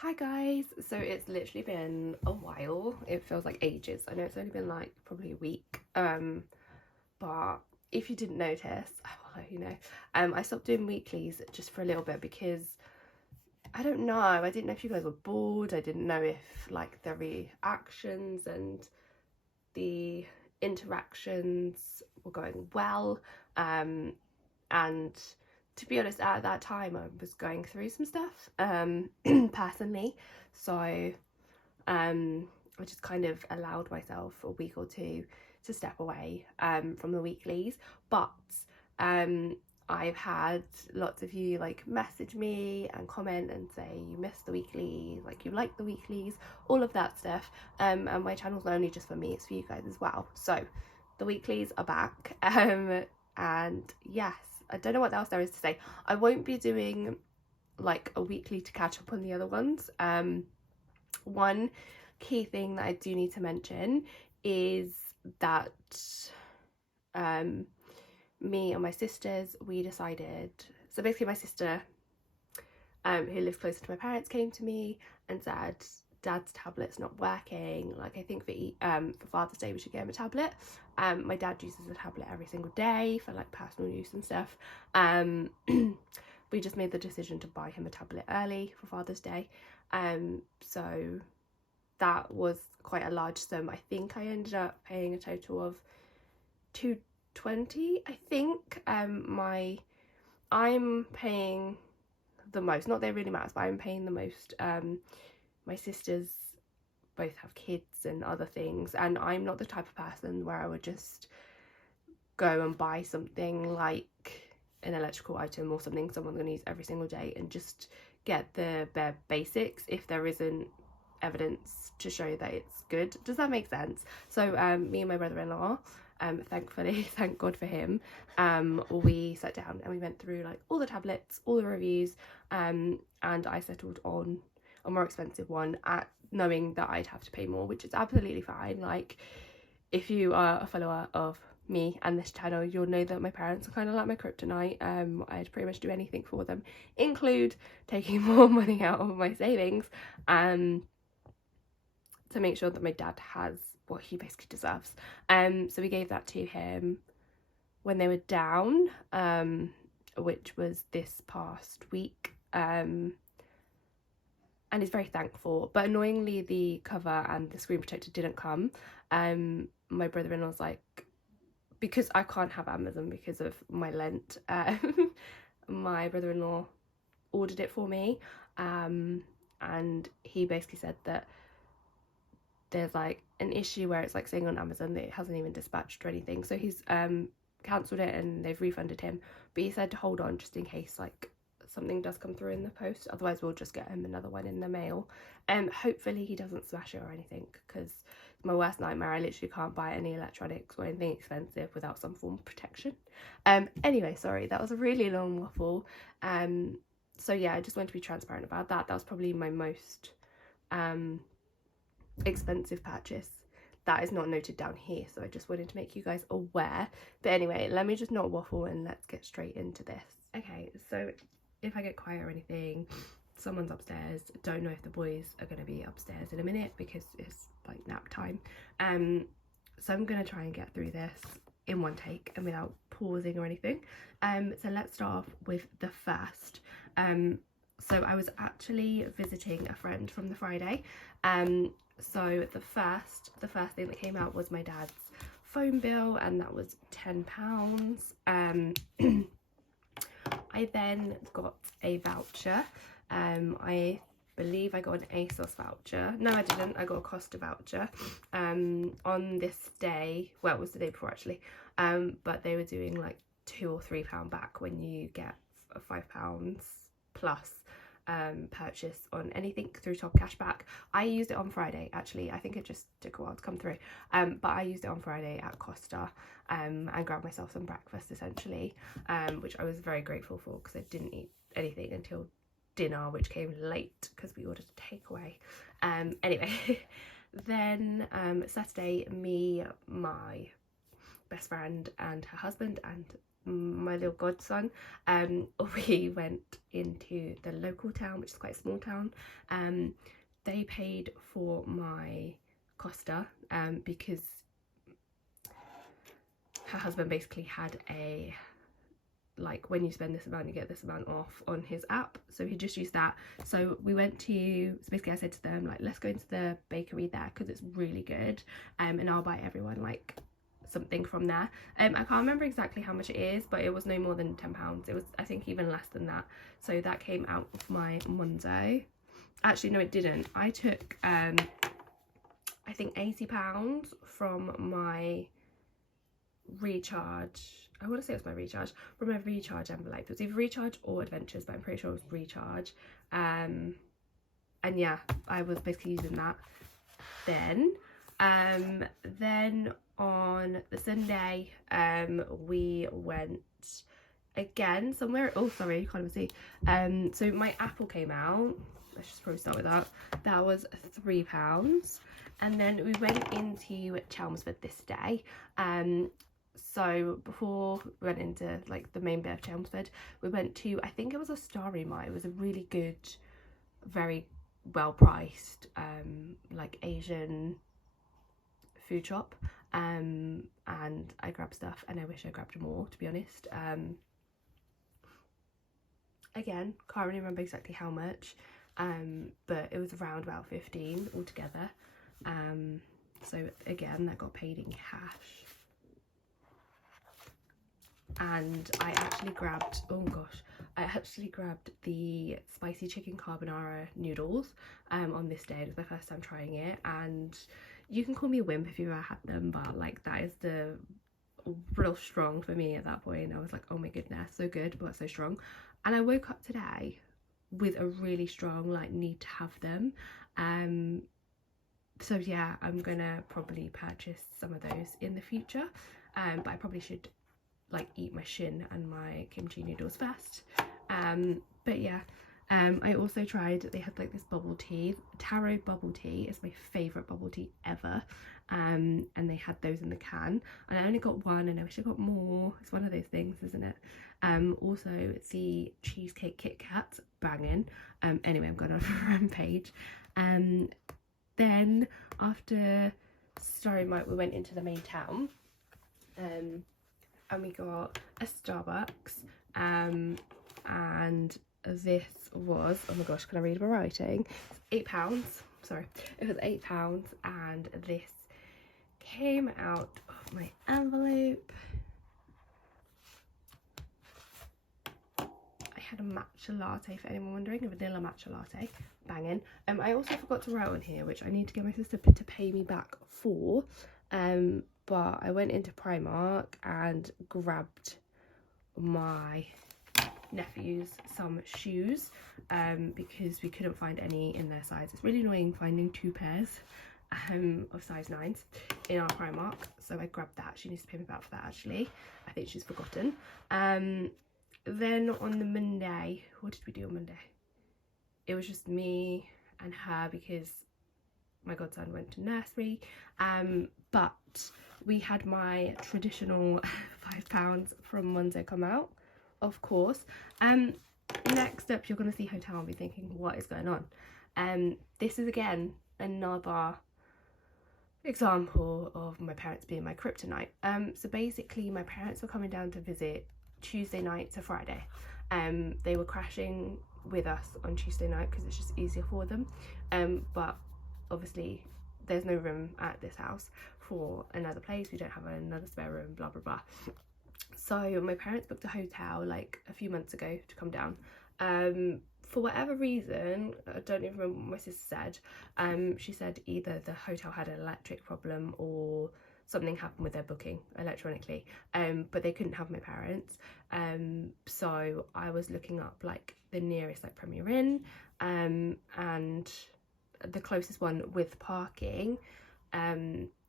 Hi guys, so it's literally been a while. It feels like ages. I know it's only been like probably a week. But if you didn't notice, I'll let you know. I stopped doing weeklies just for a little bit because I don't know. I didn't know if you guys were bored. I didn't know if like the reactions and the interactions were going well. And to be honest, at that time I was going through some stuff personally, so I just kind of allowed myself a week or two to step away from the weeklies. But um, I've had lots of you like message me and comment and say you missed the weeklies, like you like the weeklies, all of that stuff. And my channel's not only just for me, it's for you guys as well. So the weeklies are back. And yes, I don't know what else there is to say. I won't be doing like a weekly to catch up on the other ones. One key thing that I do need to mention is that me and my sisters, we decided, so basically my sister who lives closer to my parents came to me and said dad's tablet's not working, like I think for Father's Day we should get him a tablet. My dad uses a tablet every single day for like personal use and stuff. We just made the decision to buy him a tablet early for Father's Day, so that was quite a large sum. I think I ended up paying a total of 220, I think. I'm paying the most, not that it really matters, but I'm paying the most. My sisters both have kids and other things, and I'm not the type of person where I would just go and buy something like an electrical item or something someone's going to use every single day and just get the bare basics if there isn't evidence to show that it's good. Does that make sense? So me and my brother-in-law, thankfully, thank God for him, we sat down and we went through like all the tablets, all the reviews, and I settled on a more expensive one, at knowing that I'd have to pay more, which is absolutely fine. Like, if you are a follower of me and this channel, you'll know that my parents are kind of like my kryptonite. I'd pretty much do anything for them, include taking more money out of my savings to make sure that my dad has what he basically deserves. So we gave that to him when they were down, which was this past week. And he's very thankful, but annoyingly the cover and the screen protector didn't come. My brother-in-law's like, because I can't have Amazon because of my Lent, my brother-in-law ordered it for me, and he basically said that there's like an issue where it's like saying on Amazon that it hasn't even dispatched or anything, so he's cancelled it and they've refunded him, but he said to hold on just in case like something does come through in the post, otherwise we'll just get him another one in the mail. Hopefully he doesn't smash it or anything, because it's my worst nightmare. I literally can't buy any electronics or anything expensive without some form of protection. Anyway, sorry, that was a really long waffle. So yeah, I just want to be transparent about that. That was probably my most expensive purchase. That is not noted down here, so I just wanted to make you guys aware. But anyway, let me just not waffle and let's get straight into this. Okay, so if I get quiet or anything, someone's upstairs. Don't know if the boys are going to be upstairs in a minute because it's like nap time. So I'm going to try and get through this in one take and without pausing or anything. So let's start off with the first. So I was actually visiting a friend from the Friday. So the first thing that came out was my dad's phone bill, and that was £10. I then got a voucher. I believe I got an ASOS voucher. No, I didn't. I got a Costa voucher on this day. Well, it was the day before actually, but they were doing like £2 or £3 back when you get a £5 plus purchase on anything through Top Cashback. I used it on Friday actually. I think it just took a while to come through, but I used it on Friday at Costa and grabbed myself some breakfast essentially, which I was very grateful for because I didn't eat anything until dinner, which came late because we ordered a takeaway. Anyway, then Saturday, me, my best friend and her husband and my little godson. We went into the local town, which is quite a small town. They paid for my Costa because her husband basically had a, like, when you spend this amount you get this amount off on his app, so he just used that. So we went to, so basically I said to them, like, let's go into the bakery there because it's really good, and I'll buy everyone like something from there. I can't remember exactly how much it is, but it was no more than £10. It was, I think, even less than that. So that came out of my Monzo. Actually no, it didn't. I took I think £80 from my recharge. I want to say it was my recharge, from my recharge envelope. It was either recharge or adventures, but I'm pretty sure it was recharge. And yeah, I was basically using that then. Then on the Sunday, we went again somewhere. Oh, sorry, you can't even see. So my apple came out. Let's just probably start with that. That was £3. And then we went into Chelmsford this day. So before we went into like the main bit of Chelmsford, we went to, I think it was a Starry Mart. It was a really good, very well priced like Asian food shop, and I grabbed stuff, and I wish I grabbed more, to be honest. Again, can't really remember exactly how much, but it was around about 15 altogether. So again, that got paid in cash. And I actually grabbed, oh gosh, I actually grabbed the spicy chicken carbonara noodles on this day. It was my first time trying it, and you can call me a wimp if you've ever had them, but like that is the real strong for me at that point. I was like, oh my goodness, so good but so strong. And I woke up today with a really strong like need to have them. So yeah, I'm gonna probably purchase some of those in the future, but I probably should like eat my shin and my kimchi noodles first. But yeah, I also tried, they had like this bubble tea. Taro bubble tea is my favourite bubble tea ever, and they had those in the can, and I only got one and I wish I got more. It's one of those things, isn't it? Also it's the cheesecake Kit Kat, banging. Anyway, I'm going on a rampage. Then after Starry Mart, we went into the main town, and we got a Starbucks, and this was, oh my gosh, can I read my writing? It's £8. Sorry, it was £8, and this came out of my envelope. I had a matcha latte, for anyone wondering, a vanilla matcha latte, banging. I also forgot to write on here, which I need to get my sister to pay me back for. But I went into Primark and grabbed my nephews some shoes, because we couldn't find any in their size. It's really annoying finding 2 pairs of size 9s in our Primark, so I grabbed that. She needs to pay me back for that, actually. I think she's forgotten. Then on the Monday, what did we do on Monday? It was just me and her because my godson went to nursery, but we had my traditional £5 from Monzo come out, of course. Next up, you're going to see hotel and be thinking, what is going on? This is again another example of my parents being my kryptonite. So basically my parents were coming down to visit Tuesday night to Friday. They were crashing with us on Tuesday night because it's just easier for them, but obviously there's no room at this house for another place. We don't have another spare room, blah blah blah. So my parents booked a hotel like a few months ago to come down. For whatever reason, I don't even remember what my sister said. She said either the hotel had an electric problem or something happened with their booking electronically, but they couldn't have my parents. So I was looking up like the nearest like Premier Inn, and the closest one with parking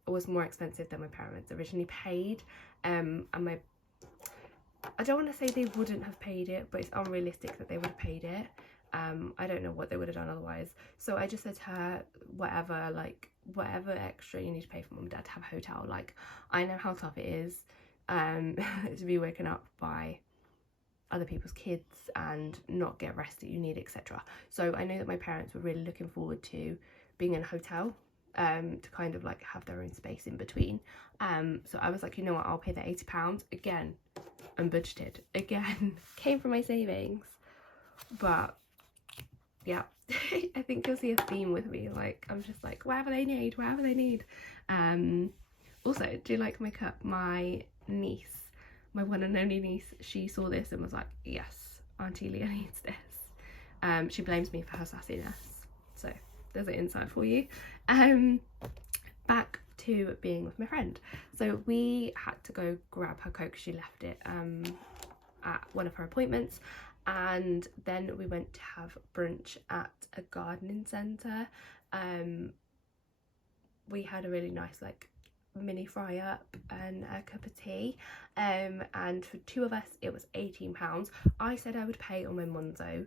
was more expensive than my parents originally paid. And I don't want to say they wouldn't have paid it, but it's unrealistic that they would have paid it. I don't know what they would have done otherwise. So I just said to her, whatever extra you need to pay for mum and dad to have a hotel, like I know how tough it is to be woken up by other people's kids and not get rest that you need, etc. So I know that my parents were really looking forward to being in a hotel, to kind of like have their own space in between. So I was like, you know what, I'll pay the £80. Again, unbudgeted, again, came from my savings. But yeah, I think you'll see a theme with me, like I'm just like, whatever they need. Also, do you like my cup? My niece, my one and only niece, she saw this and was like, yes, Auntie Leah needs this. She blames me for her sassiness, so there's an insight for you. Back to being with my friend. So we had to go grab her coat because she left it at one of her appointments, and then we went to have brunch at a gardening centre. We had a really nice like mini fry up and a cup of tea, and for two of us it was £18. I said I would pay on my Monzo,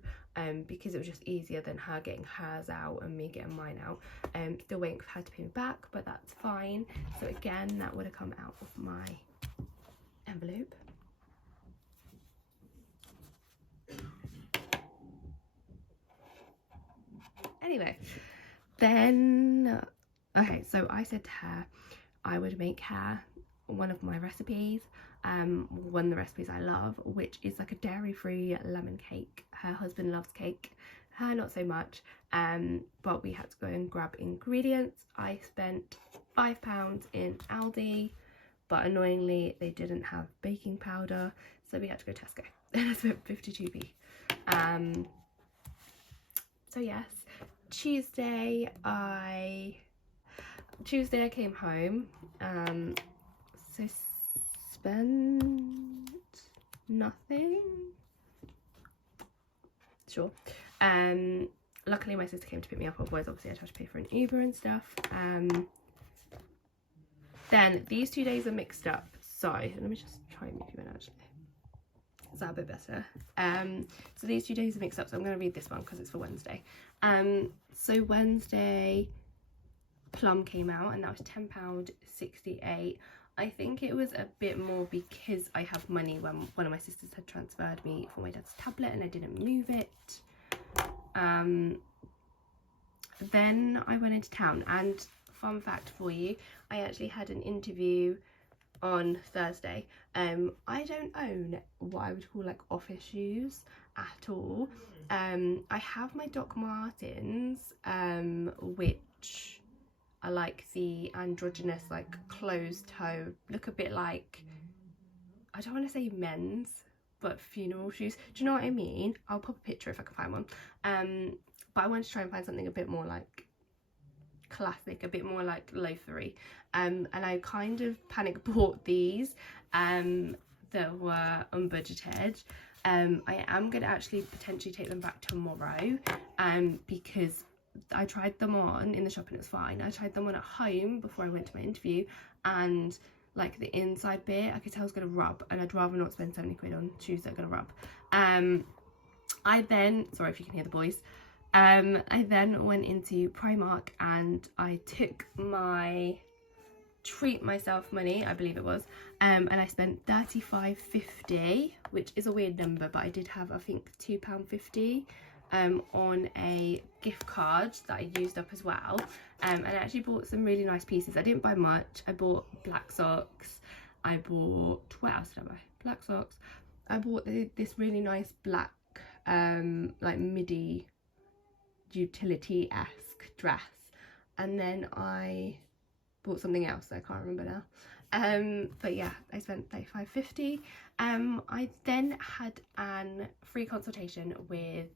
because it was just easier than her getting hers out and me getting mine out. Still waiting for her to pay me back, but that's fine. So again, that would have come out of my envelope. Anyway, then okay, so I said to her I would make her one of my recipes, one of the recipes I love, which is like a dairy-free lemon cake. Her husband loves cake, her not so much, but we had to go and grab ingredients. I spent £5 in Aldi, but annoyingly they didn't have baking powder, so we had to go Tesco and I spent 52p. So yes, Tuesday I came home, so spent nothing, sure. Luckily my sister came to pick me up, otherwise obviously I'd have to pay for an Uber and stuff. Then these 2 days are mixed up, so let me just try and move you in actually. Is that a bit better? So these 2 days are mixed up, so I'm going to read this one because it's for Wednesday. So Wednesday plum came out and that was £10.68. I think it was a bit more because I have money when one of my sisters had transferred me for my dad's tablet and I didn't move it. Then I went into town, and fun fact for you, I actually had an interview on Thursday. I don't own what I would call like office shoes at all. I have my Doc Martens, which are like the androgynous like closed toe, look a bit like, I don't want to say men's, but funeral shoes. Do you know what I mean? I'll pop a picture if I can find one. But I wanted to try and find something a bit more like classic, a bit more like loafery, and I kind of panic bought these that were unbudgeted. I am going to actually potentially take them back tomorrow, because I tried them on in the shop and it was fine. I tried them on at home before I went to my interview, and like the inside bit I could tell was going to rub, and I'd rather not spend 70 quid on shoes that are going to rub. I then, sorry if you can hear the boys, I then went into Primark and I took my treat myself money, I believe it was, and I spent £35.50, which is a weird number, but I did have I think £2.50 on a gift card that I used up as well, and I actually bought some really nice pieces. I didn't buy much. I bought black socks, I bought, what else did I buy? Black socks, I bought this really nice black like midi utility-esque dress, and then I bought something else that I can't remember now. But yeah, I spent £35.50. I then had an free consultation with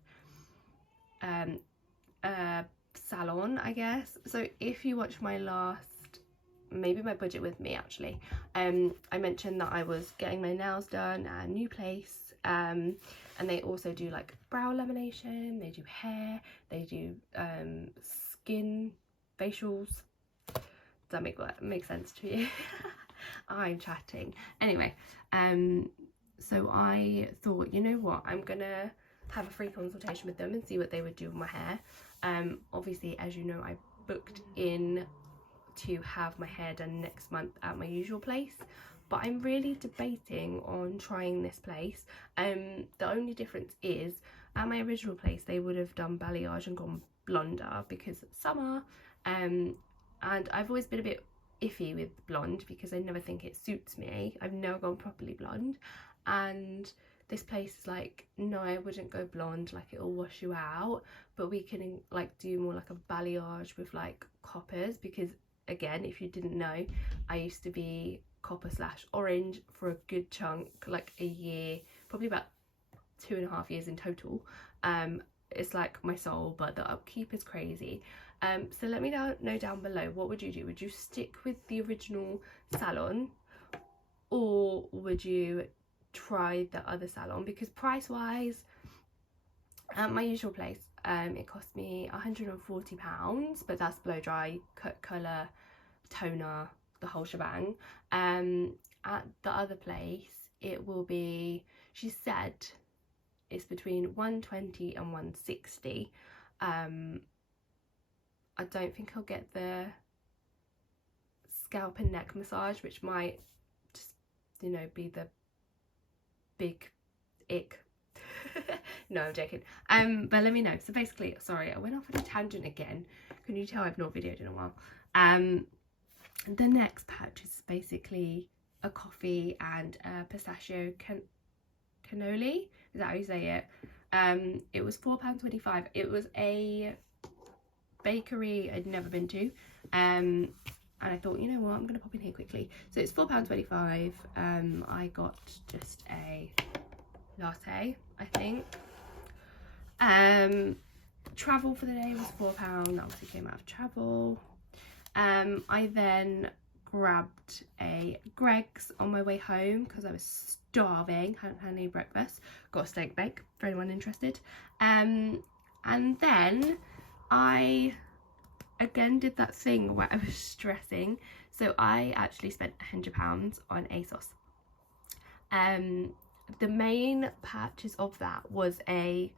a salon, I guess. So if you watch my last, maybe my budget with me actually, I mentioned that I was getting my nails done at a new place, and they also do like brow lamination, they do hair, they do skin facials. Does that make sense to you? I'm chatting. Anyway, so I thought, you know what, I'm gonna have a free consultation with them and see what they would do with my hair. Obviously, as you know, I booked in to have my hair done next month at my usual place, but I'm really debating on trying this place. The only difference is at my original place they would have done balayage and gone blonder because it's summer, and I've always been a bit iffy with blonde because I never think it suits me. I've never gone properly blonde, and this place is like, no, I wouldn't go blonde, like it'll wash you out, but we can like do more like a balayage with like coppers, because again, if you didn't know, I used to be copper / orange for a good chunk, like a year, probably about 2.5 years in total. It's like my soul, but the upkeep is crazy. So let me know down below, what would you do? Would you stick with the original salon, or would you try the other salon? Because price wise, at my usual place, it cost me £140, but that's blow dry, cut, colour, toner, the whole shebang. At the other place it will be, she said it's between 120 and 160. I don't think I'll get the scalp and neck massage, which might just, you know, be the big ick. No, I'm joking. But let me know. So basically, sorry, I went off on a tangent again. Can you tell I've not videoed in a while? The next patch is basically a coffee and a pistachio cannoli. Is that how you say it? It was £4.25. It was a bakery I'd never been to, and I thought, you know what, I'm gonna pop in here quickly. So it's £4.25. I got just a latte, I think. Travel for the day was £4. That obviously came out of travel. I then grabbed a Greggs on my way home because I was starving, hadn't had any breakfast. Got a steak bake for anyone interested. And then I again did that thing where I was stressing, so I actually spent £100 on ASOS. The main purchase of that was a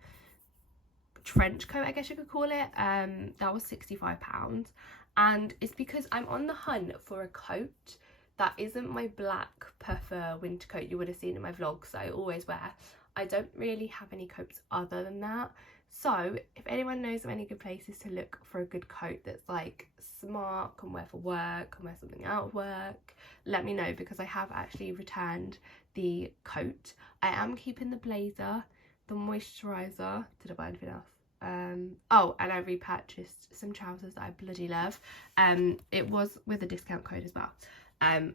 trench coat, I guess you could call it. That was £65, and it's because I'm on the hunt for a coat that isn't my black puffer winter coat you would have seen in my vlogs that I always wear. I don't really have any coats other than that. So if anyone knows of any good places to look for a good coat that's like smart, can wear for work, can wear something out of work, let me know, because I have actually returned the coat. I am keeping the blazer, the moisturiser. Did I buy anything else? Oh, and I repurchased some trousers that I bloody love. It was with a discount code as well.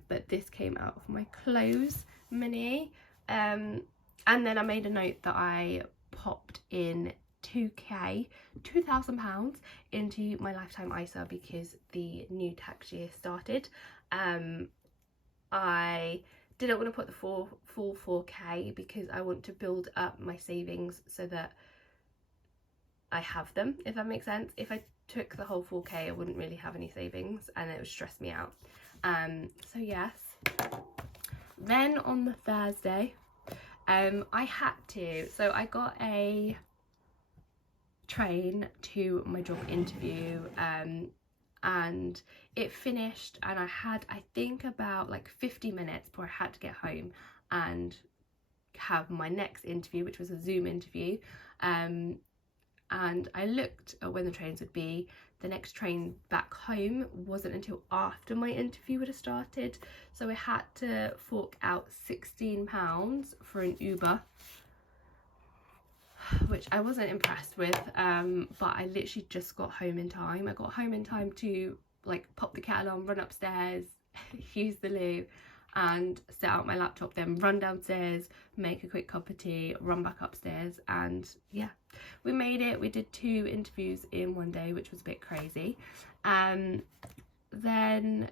But this came out of my clothes money. And then I made a note that I popped in £2,000 into my lifetime ISA because the new tax year started. I didn't want to put the full 4k because I want to build up my savings so that I have them, if that makes sense. If I took the whole 4k, I wouldn't really have any savings and it would stress me out. So yes. Then on the Thursday, I had to, so I got a train to my job interview, and it finished, and I had, I think, about like 50 minutes before I had to get home and have my next interview, which was a Zoom interview. And I looked at when the trains would be. The next train back home wasn't until after my interview would have started, so I had to fork out £16 for an Uber, which I wasn't impressed with. But I literally just got home in time. I got home in time to like pop the kettle on, run upstairs, use the loo and set out my laptop, then run downstairs, make a quick cup of tea, run back upstairs, and yeah, we made it. We did 2 interviews in one day, which was a bit crazy. Then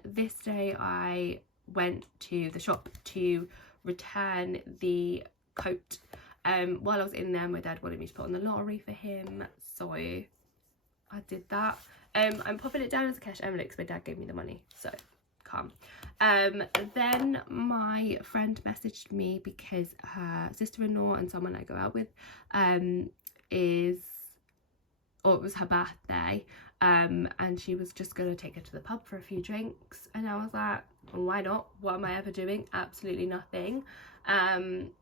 this day I went to the shop to return the coat. While I was in there, my dad wanted me to put on the lottery for him, so I did that. I'm popping it down as a cash envelope because my dad gave me the money, so calm. Then my friend messaged me because her sister-in-law and someone I go out with it was her birthday, and she was just gonna take her to the pub for a few drinks, and I was like, why not? What am I ever doing? Absolutely nothing. And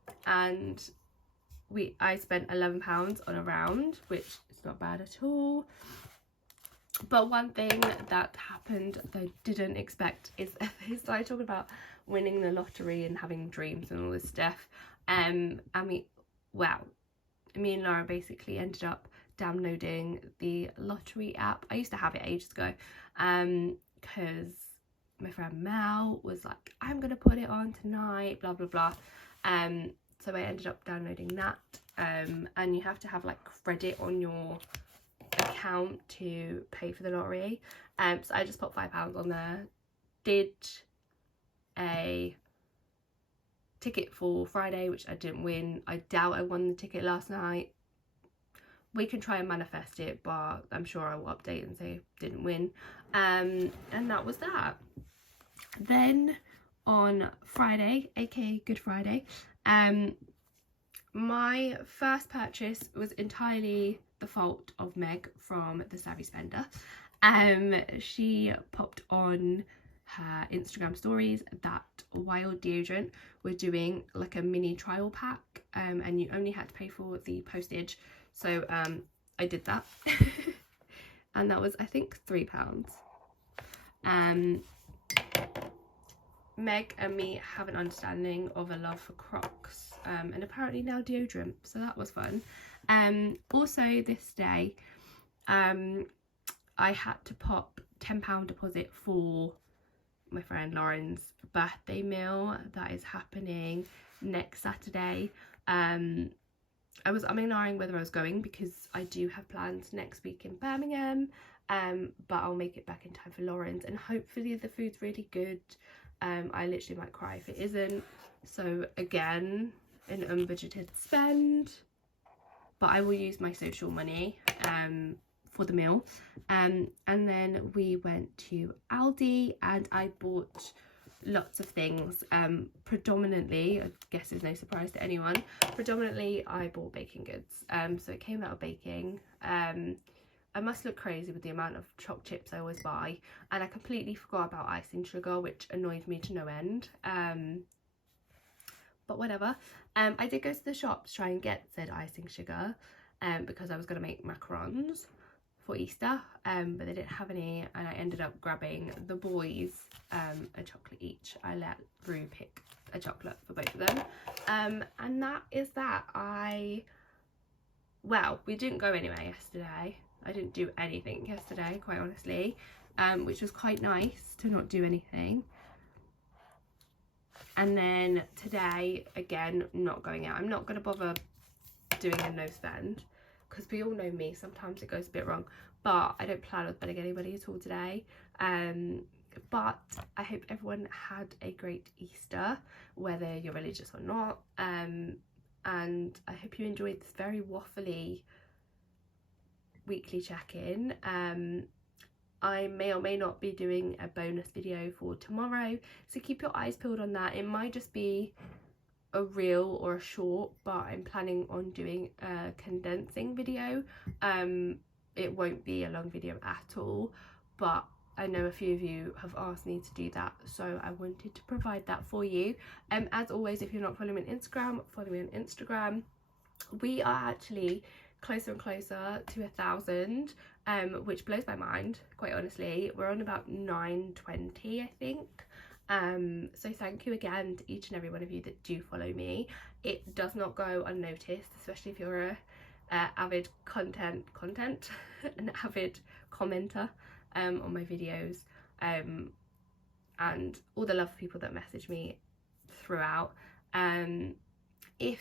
I spent £11 on a round, which is not bad at all. But one thing that happened that I didn't expect is they started talking about winning the lottery and having dreams and all this stuff. Me and Laura basically ended up downloading the lottery app. I used to have it ages ago, because my friend Mel was like, I'm gonna put it on tonight, blah blah blah. So I ended up downloading that, and you have to have like credit on your account to pay for the lottery. So I just put £5 on there, did a ticket for Friday, which I didn't win. I doubt I won the ticket last night. We can try and manifest it, but I'm sure I will update and say didn't win. And that was that. Then on Friday, aka Good Friday, my first purchase was entirely the fault of Meg from The Savvy Spender. She popped on her Instagram stories that Wild Deodorant were doing like a mini trial pack, and you only had to pay for the postage. So I did that and that was, I think, £3. Meg and me have an understanding of a love for Crocs, and apparently now deodorant, so that was fun. Also this day, I had to pop £10 deposit for my friend Lauren's birthday meal that is happening next Saturday. I was umming and ahhing whether I was going because I do have plans next week in Birmingham, but I'll make it back in time for Lauren's, and hopefully the food's really good. I literally might cry if it isn't. So again, an unbudgeted spend, but I will use my social money for the meal. And then we went to Aldi and I bought lots of things. Predominantly, I guess it's no surprise to anyone, predominantly I bought baking goods. So it came out of baking. I must look crazy with the amount of choc chips I always buy, and I completely forgot about icing sugar, which annoyed me to no end. But whatever. I did go to the shop to try and get said icing sugar, because I was going to make macarons for Easter, but they didn't have any, and I ended up grabbing the boys a chocolate each. I let Rue pick a chocolate for both of them, and that is that. Well, we didn't go anywhere yesterday. I didn't do anything yesterday, quite honestly, which was quite nice to not do anything. And then today, again, not going out. I'm not going to bother doing a no spend, because we all know me, sometimes it goes a bit wrong, but I don't plan on spending anybody at all today. But I hope everyone had a great Easter, whether you're religious or not, and I hope you enjoyed this very waffly weekly check-in. I may or may not be doing a bonus video for tomorrow, so keep your eyes peeled on that. It might just be a reel or a short, but I'm planning on doing a condensing video. It won't be a long video at all, but I know a few of you have asked me to do that, so I wanted to provide that for you. As always, if you're not following me on Instagram, follow me on Instagram. We are actually closer and closer to 1,000, which blows my mind, quite honestly. We're on about 920, I think. So thank you again to each and every one of you that do follow me. It does not go unnoticed, especially if you're a avid content an avid commenter on my videos, and all the love people that message me throughout. If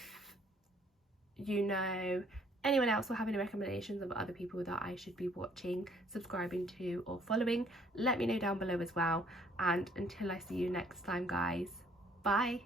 you know anyone else or have any recommendations of other people that I should be watching, subscribing to, or following, let me know down below as well. And until I see you next time, guys, bye.